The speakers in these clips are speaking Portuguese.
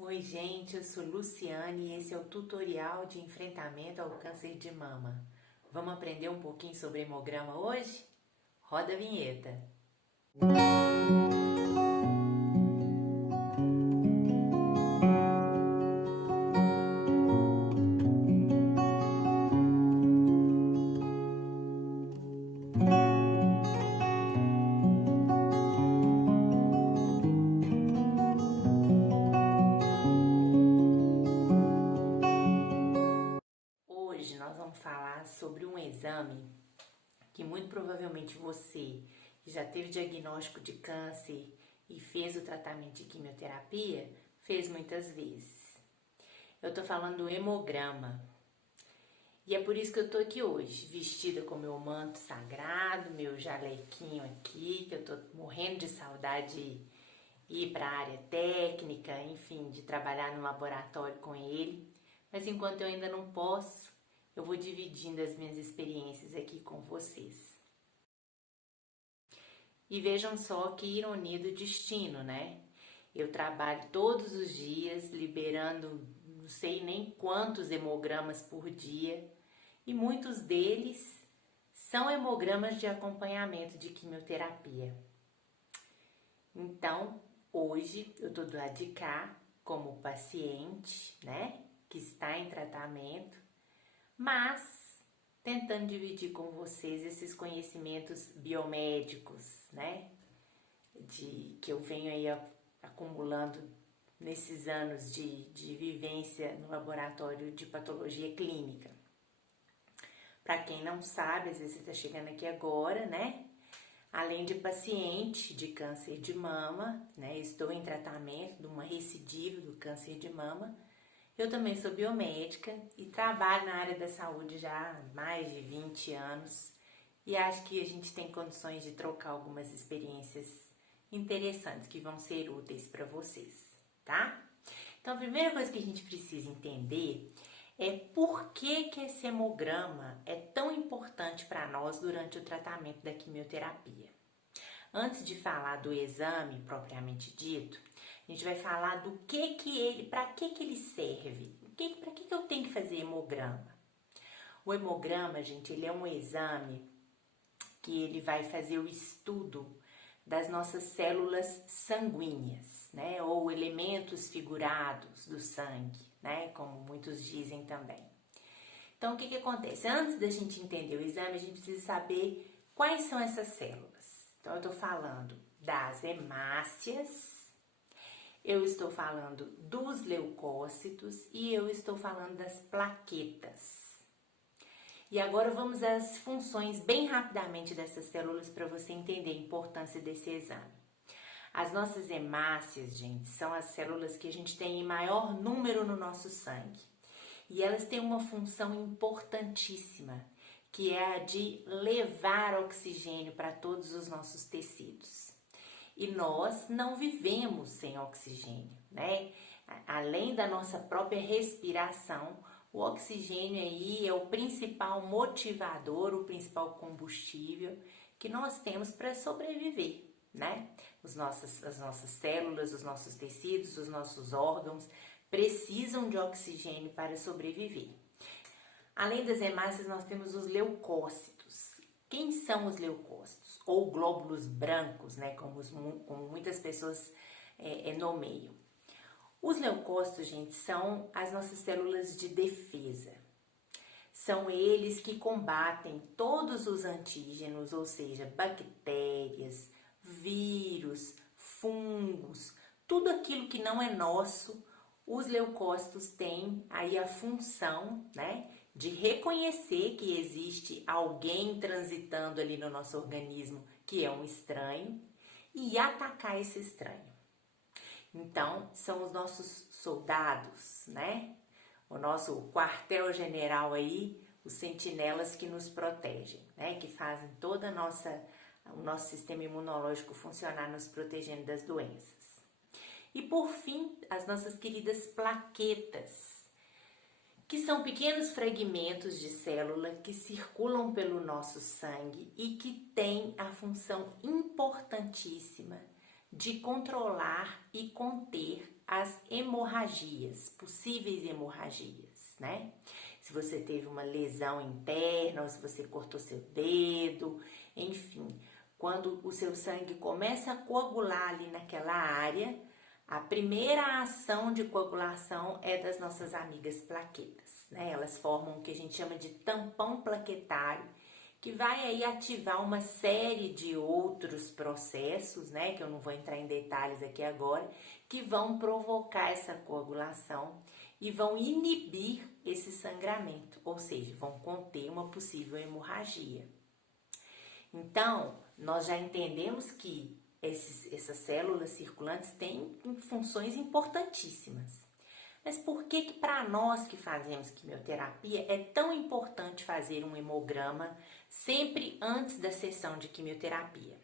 Oi gente, eu sou Luciane e esse é o tutorial de enfrentamento ao câncer de mama. Vamos aprender um pouquinho sobre hemograma hoje? Roda a vinheta! Hoje nós vamos falar sobre um exame que muito provavelmente você que já teve diagnóstico de câncer e fez o tratamento de quimioterapia, fez muitas vezes. Eu tô falando do hemograma. E é por isso que eu tô aqui hoje, vestida com meu manto sagrado, meu jalequinho aqui, que eu tô morrendo de saudade de ir para a área técnica, enfim, de trabalhar no laboratório com ele. Mas enquanto eu ainda não posso, eu vou dividindo as minhas experiências aqui com vocês. E vejam só que ironia do destino, né? Eu trabalho todos os dias, liberando não sei nem quantos hemogramas por dia, e muitos deles são hemogramas de acompanhamento de quimioterapia. Então, hoje eu tô do lado de cá como paciente, né, que está em tratamento, mas tentando dividir com vocês esses conhecimentos biomédicos, né, que eu venho aí acumulando nesses anos de vivência no laboratório de patologia clínica. Para quem não sabe, às vezes você está chegando aqui agora, né? Além de paciente de câncer de mama, né? Estou em tratamento de uma recidiva do câncer de mama. Eu também sou biomédica e trabalho na área da saúde já há mais de 20 anos. E acho que a gente tem condições de trocar algumas experiências interessantes que vão ser úteis para vocês, tá? Então, a primeira coisa que a gente precisa entender é por que esse hemograma é tão importante para nós durante o tratamento da quimioterapia. Antes de falar do exame propriamente dito, a gente vai falar do que ele, para que ele serve, para que eu tenho que fazer hemograma. O hemograma, gente, ele é um exame que ele vai fazer o estudo das nossas células sanguíneas, né, ou elementos figurados do sangue, né, como muitos dizem também. Então, o que acontece? Antes da gente entender o exame, a gente precisa saber quais são essas células. Então, eu estou falando das hemácias, eu estou falando dos leucócitos e eu estou falando das plaquetas. E agora vamos às funções bem rapidamente dessas células para você entender a importância desse exame. As nossas hemácias, gente, são as células que a gente tem em maior número no nosso sangue. E elas têm uma função importantíssima, que é a de levar oxigênio para todos os nossos tecidos. E nós não vivemos sem oxigênio, né? Além da nossa própria respiração, o oxigênio aí é o principal motivador, o principal combustível que nós temos para sobreviver, né? As nossas células, os nossos tecidos, os nossos órgãos precisam de oxigênio para sobreviver. Além das hemácias, nós temos os leucócitos. Quem são os leucócitos? Ou glóbulos brancos, né? Como muitas pessoas nomeiam. Os leucócitos, gente, são as nossas células de defesa. São eles que combatem todos os antígenos, ou seja, bactérias, vírus, fungos, tudo aquilo que não é nosso. Os leucócitos têm aí a função, né, de reconhecer que existe alguém transitando ali no nosso organismo que é um estranho e atacar esse estranho. Então, são os nossos soldados, né? O nosso quartel-general aí, os sentinelas que nos protegem, né? Que fazem toda o nosso sistema imunológico funcionar, nos protegendo das doenças. E por fim, as nossas queridas plaquetas, que são pequenos fragmentos de célula que circulam pelo nosso sangue e que têm a função importantíssima de controlar e conter as hemorragias, possíveis hemorragias, né? Se você teve uma lesão interna, ou se você cortou seu dedo, enfim. Quando o seu sangue começa a coagular ali naquela área, a primeira ação de coagulação é das nossas amigas plaquetas, né? Elas formam o que a gente chama de tampão plaquetário, que vai aí ativar uma série de outros processos, né? Que eu não vou entrar em detalhes aqui agora, que vão provocar essa coagulação e vão inibir esse sangramento, ou seja, vão conter uma possível hemorragia. Então, nós já entendemos que essas células circulantes têm funções importantíssimas. Mas por que para nós que fazemos quimioterapia é tão importante fazer um hemograma sempre antes da sessão de quimioterapia?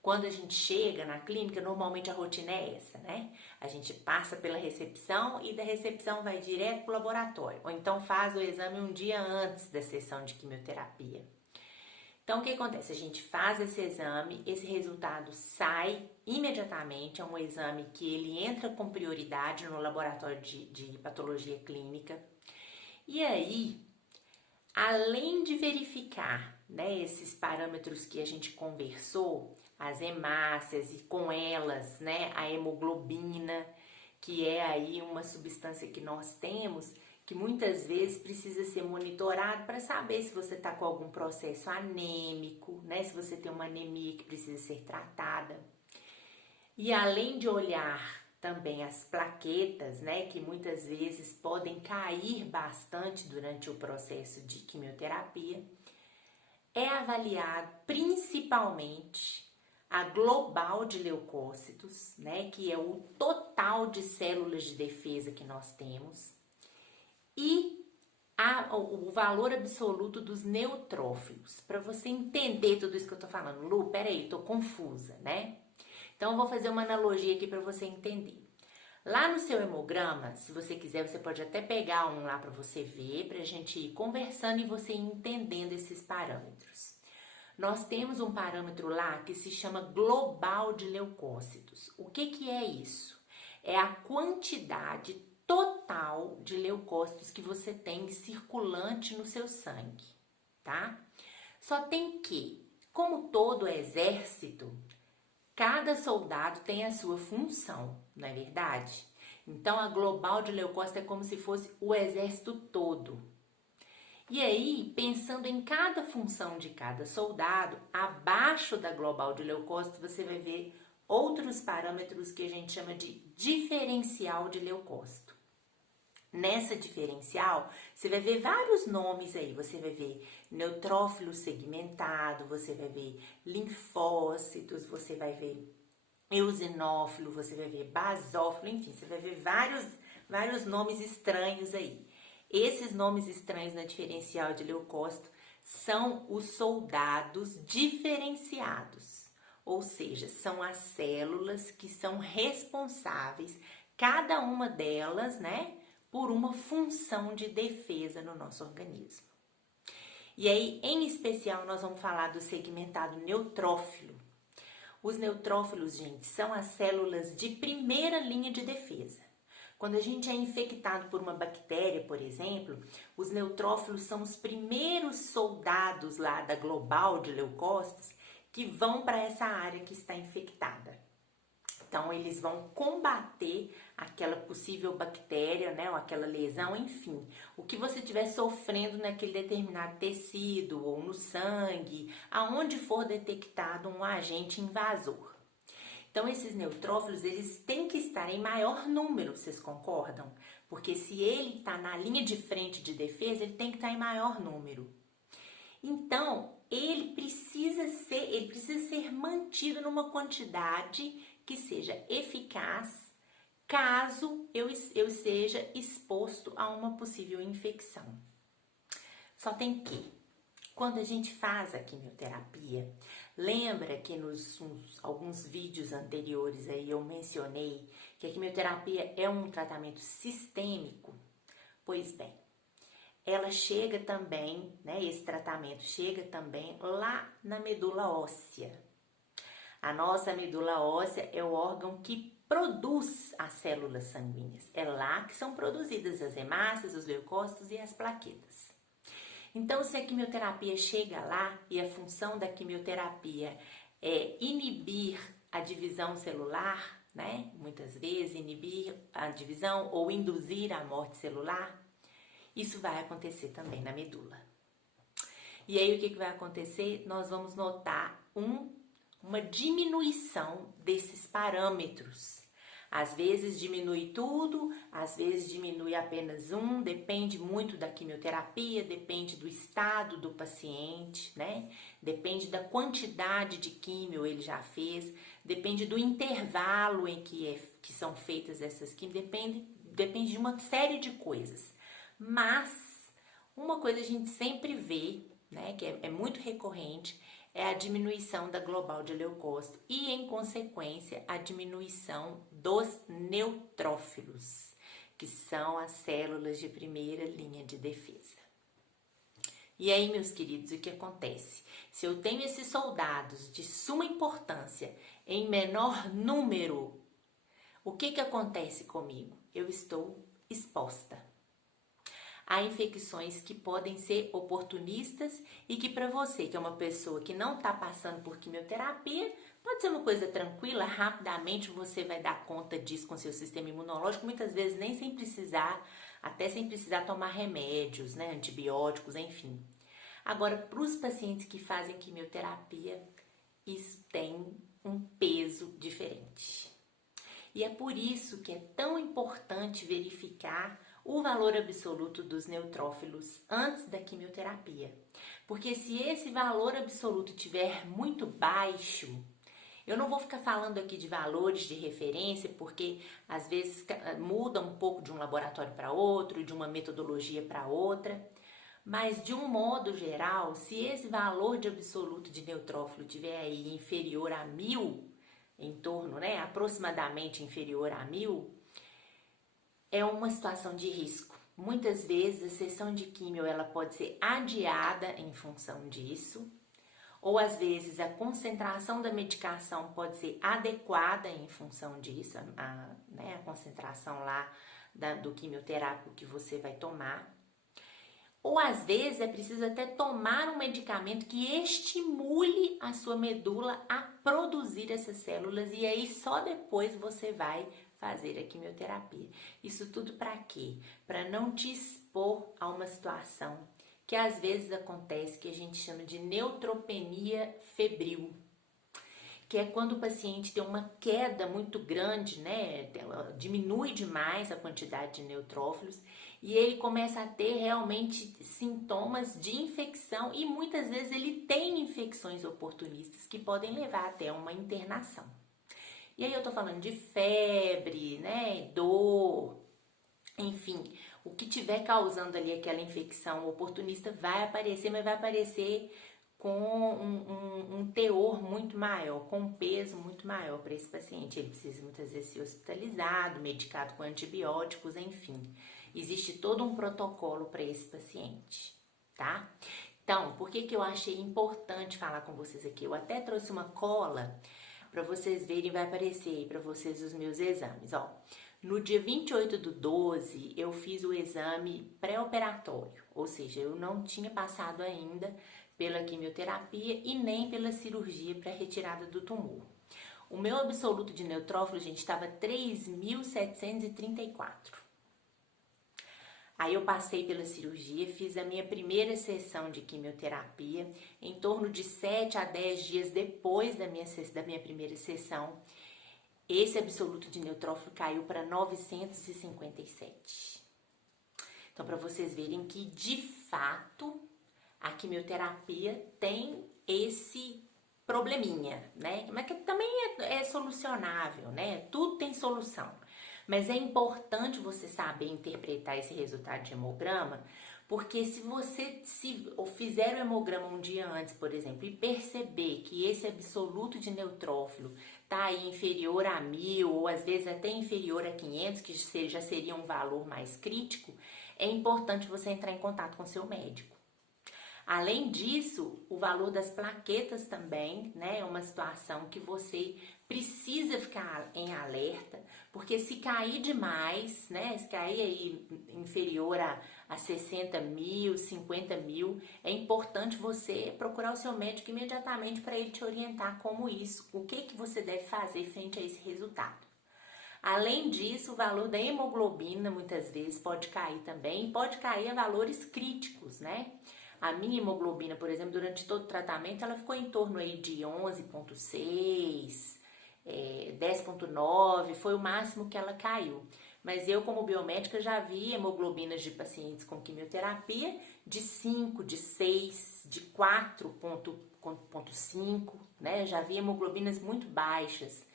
Quando a gente chega na clínica, normalmente a rotina é essa, né? A gente passa pela recepção e da recepção vai direto para o laboratório. Ou então faz o exame um dia antes da sessão de quimioterapia. Então, o que acontece? A gente faz esse exame, esse resultado sai imediatamente, é um exame que ele entra com prioridade no laboratório de patologia clínica. E aí, além de verificar, né, esses parâmetros que a gente conversou, as hemácias e com elas, né, a hemoglobina, que é aí uma substância que nós temos, que muitas vezes precisa ser monitorado para saber se você está com algum processo anêmico, né, se você tem uma anemia que precisa ser tratada. E além de olhar também as plaquetas, né, que muitas vezes podem cair bastante durante o processo de quimioterapia, é avaliado principalmente a global de leucócitos, né, que é o total de células de defesa que nós temos, e o valor absoluto dos neutrófilos. Para você entender tudo isso que eu tô falando. Lu, peraí, tô confusa, né? Então, eu vou fazer uma analogia aqui para você entender. Lá no seu hemograma, se você quiser, você pode até pegar um lá para você ver, para a gente ir conversando e você ir entendendo esses parâmetros. Nós temos um parâmetro lá que se chama global de leucócitos. O que é isso? É a quantidade total de leucócitos que você tem circulante no seu sangue, tá? Só tem que, como todo exército, cada soldado tem a sua função, não é verdade? Então, a global de leucócitos é como se fosse o exército todo. E aí, pensando em cada função de cada soldado, abaixo da global de leucócitos, você vai ver outros parâmetros que a gente chama de diferencial de leucócito. Nessa diferencial, você vai ver vários nomes aí. Você vai ver neutrófilo segmentado, você vai ver linfócitos, você vai ver eosinófilo, você vai ver basófilo, enfim, você vai ver vários nomes estranhos aí. Esses nomes estranhos na diferencial de leucócito são os soldados diferenciados, ou seja, são as células que são responsáveis, cada uma delas, né, por uma função de defesa no nosso organismo. E aí, em especial, nós vamos falar do segmentado neutrófilo. Os neutrófilos, gente, são as células de primeira linha de defesa. Quando a gente é infectado por uma bactéria, por exemplo, os neutrófilos são os primeiros soldados lá da global de leucócitos que vão para essa área que está infectada. Então, eles vão combater aquela possível bactéria, né, ou aquela lesão, enfim. O que você estiver sofrendo naquele determinado tecido ou no sangue, aonde for detectado um agente invasor. Então, esses neutrófilos, eles têm que estar em maior número, vocês concordam? Porque se ele está na linha de frente de defesa, ele tem que estar em maior número. Então, ele precisa ser mantido numa quantidade que seja eficaz caso eu seja exposto a uma possível infecção. Só tem que, quando a gente faz a quimioterapia, lembra que alguns vídeos anteriores aí eu mencionei que a quimioterapia é um tratamento sistêmico? Pois bem, ela chega também, né, esse tratamento chega também lá na medula óssea. A nossa medula óssea é o órgão que produz as células sanguíneas. É lá que são produzidas as hemácias, os leucócitos e as plaquetas. Então, se a quimioterapia chega lá e a função da quimioterapia é inibir a divisão celular, né? Muitas vezes inibir a divisão ou induzir a morte celular, isso vai acontecer também na medula. E aí o que vai acontecer? Nós vamos notar uma diminuição desses parâmetros. Às vezes diminui tudo, às vezes diminui apenas um, depende muito da quimioterapia, depende do estado do paciente, né? Depende da quantidade de químio ele já fez, depende do intervalo em que são feitas essas químios, depende de uma série de coisas. Mas uma coisa a gente sempre vê, né, que é muito recorrente, é a diminuição da global de leucócito e, em consequência, a diminuição dos neutrófilos, que são as células de primeira linha de defesa. E aí, meus queridos, o que acontece? Se eu tenho esses soldados de suma importância em menor número, o que acontece comigo? Eu estou exposta. Há infecções que podem ser oportunistas e que para você, que é uma pessoa que não está passando por quimioterapia, pode ser uma coisa tranquila, rapidamente você vai dar conta disso com seu sistema imunológico, muitas vezes nem sem precisar, até sem precisar tomar remédios, né, antibióticos, enfim. Agora, para os pacientes que fazem quimioterapia, isso tem um peso diferente. E é por isso que é tão importante verificar o valor absoluto dos neutrófilos antes da quimioterapia. Porque se esse valor absoluto estiver muito baixo, eu não vou ficar falando aqui de valores de referência, porque às vezes muda um pouco de um laboratório para outro, de uma metodologia para outra, mas de um modo geral, se esse valor de absoluto de neutrófilo estiver aí inferior a 1000, em torno, né, aproximadamente inferior a 1000, é uma situação de risco. Muitas vezes a sessão de químio ela pode ser adiada em função disso, ou às vezes a concentração da medicação pode ser adequada em função disso, a concentração lá do quimioterápico que você vai tomar. Ou às vezes é preciso até tomar um medicamento que estimule a sua medula a produzir essas células e aí só depois você vai fazer a quimioterapia. Isso tudo para quê? Para não te expor a uma situação que às vezes acontece, que a gente chama de neutropenia febril, que é quando o paciente tem uma queda muito grande, né? Diminui demais a quantidade de neutrófilos e ele começa a ter realmente sintomas de infecção e muitas vezes ele tem infecções oportunistas que podem levar até uma internação. E aí eu tô falando de febre, né, dor, enfim, o que tiver causando ali aquela infecção oportunista vai aparecer, mas vai aparecer com um teor muito maior, com um peso muito maior para esse paciente. Ele precisa muitas vezes ser hospitalizado, medicado com antibióticos, enfim. Existe todo um protocolo para esse paciente, tá? Então, por que eu achei importante falar com vocês aqui? Eu até trouxe uma cola para vocês verem, vai aparecer aí para vocês os meus exames, ó. No dia 28/12, eu fiz o exame pré-operatório, ou seja, eu não tinha passado ainda pela quimioterapia e nem pela cirurgia para retirada do tumor. O meu absoluto de neutrófilo, gente, estava 3.734. Aí eu passei pela cirurgia, fiz a minha primeira sessão de quimioterapia, em torno de 7 a 10 dias depois da minha primeira sessão, esse absoluto de neutrófilo caiu para 957. Então, para vocês verem que, de fato, a quimioterapia tem esse probleminha, né? Mas que também é solucionável, né? Tudo tem solução. Mas é importante você saber interpretar esse resultado de hemograma, porque se você fizer o hemograma um dia antes, por exemplo, e perceber que esse absoluto de neutrófilo está aí inferior a 1000 ou às vezes até inferior a 500, que já seria um valor mais crítico, é importante você entrar em contato com seu médico. Além disso, o valor das plaquetas também, né, é uma situação que você precisa ficar em alerta, porque se cair demais, né, se cair aí inferior a 60 mil, 50 mil, é importante você procurar o seu médico imediatamente para ele te orientar como isso, o que você deve fazer frente a esse resultado. Além disso, o valor da hemoglobina muitas vezes pode cair também, pode cair a valores críticos, né? A minha hemoglobina, por exemplo, durante todo o tratamento, ela ficou em torno aí de 11,6, 10,9, foi o máximo que ela caiu. Mas eu, como biomédica, já vi hemoglobinas de pacientes com quimioterapia de 5, de 6, de 4,5, né? Já vi hemoglobinas muito baixas.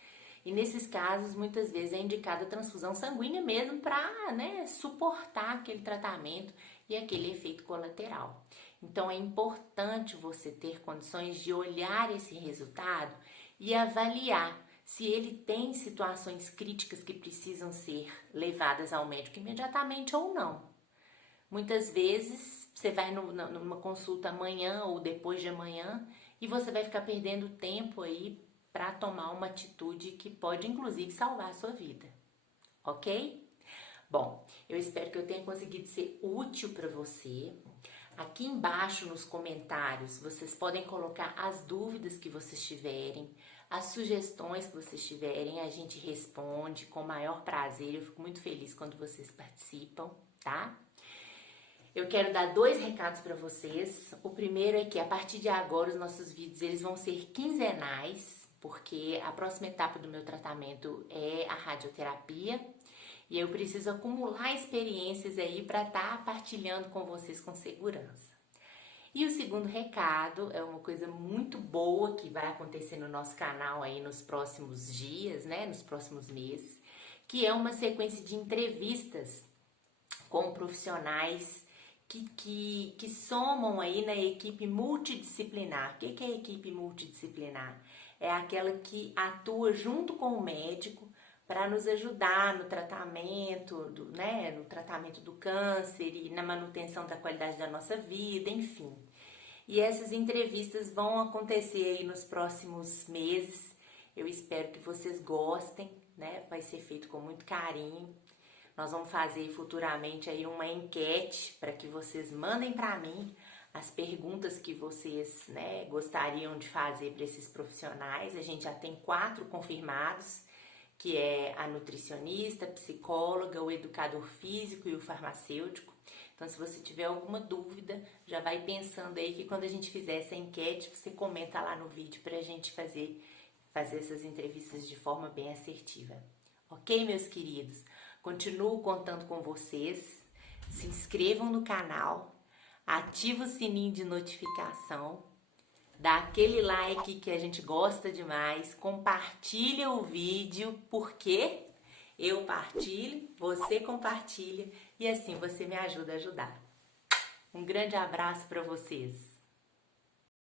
E nesses casos, muitas vezes é indicada transfusão sanguínea mesmo para, né, suportar aquele tratamento e aquele efeito colateral. Então é importante você ter condições de olhar esse resultado e avaliar se ele tem situações críticas que precisam ser levadas ao médico imediatamente ou não. Muitas vezes você vai numa consulta amanhã ou depois de amanhã e você vai ficar perdendo tempo aí para tomar uma atitude que pode inclusive salvar a sua vida, ok? Bom, eu espero que eu tenha conseguido ser útil para você. Aqui embaixo nos comentários vocês podem colocar as dúvidas que vocês tiverem, as sugestões que vocês tiverem, a gente responde com o maior prazer. Eu fico muito feliz quando vocês participam, tá? Eu quero dar 2 recados para vocês. O primeiro é que a partir de agora os nossos vídeos eles vão ser quinzenais, porque a próxima etapa do meu tratamento é a radioterapia e eu preciso acumular experiências aí para estar partilhando com vocês com segurança. E o segundo recado é uma coisa muito boa que vai acontecer no nosso canal aí nos próximos dias, né, nos próximos meses, que é uma sequência de entrevistas com profissionais que somam aí na equipe multidisciplinar. O que é a equipe multidisciplinar? É aquela que atua junto com o médico para nos ajudar no tratamento, no tratamento do câncer e na manutenção da qualidade da nossa vida, enfim. E essas entrevistas vão acontecer aí nos próximos meses. Eu espero que vocês gostem, né? Vai ser feito com muito carinho. Nós vamos fazer futuramente aí uma enquete para que vocês mandem para mim as perguntas que vocês, né, gostariam de fazer para esses profissionais. A gente já tem 4 confirmados, que é a nutricionista, a psicóloga, o educador físico e o farmacêutico. Então, se você tiver alguma dúvida, já vai pensando aí que quando a gente fizer essa enquete, você comenta lá no vídeo para a gente fazer essas entrevistas de forma bem assertiva. Ok, meus queridos? Continuo contando com vocês. Se inscrevam no canal, ativa o sininho de notificação, dá aquele like que a gente gosta demais, compartilha o vídeo, porque eu partilho, você compartilha e assim você me ajuda a ajudar. Um grande abraço para vocês.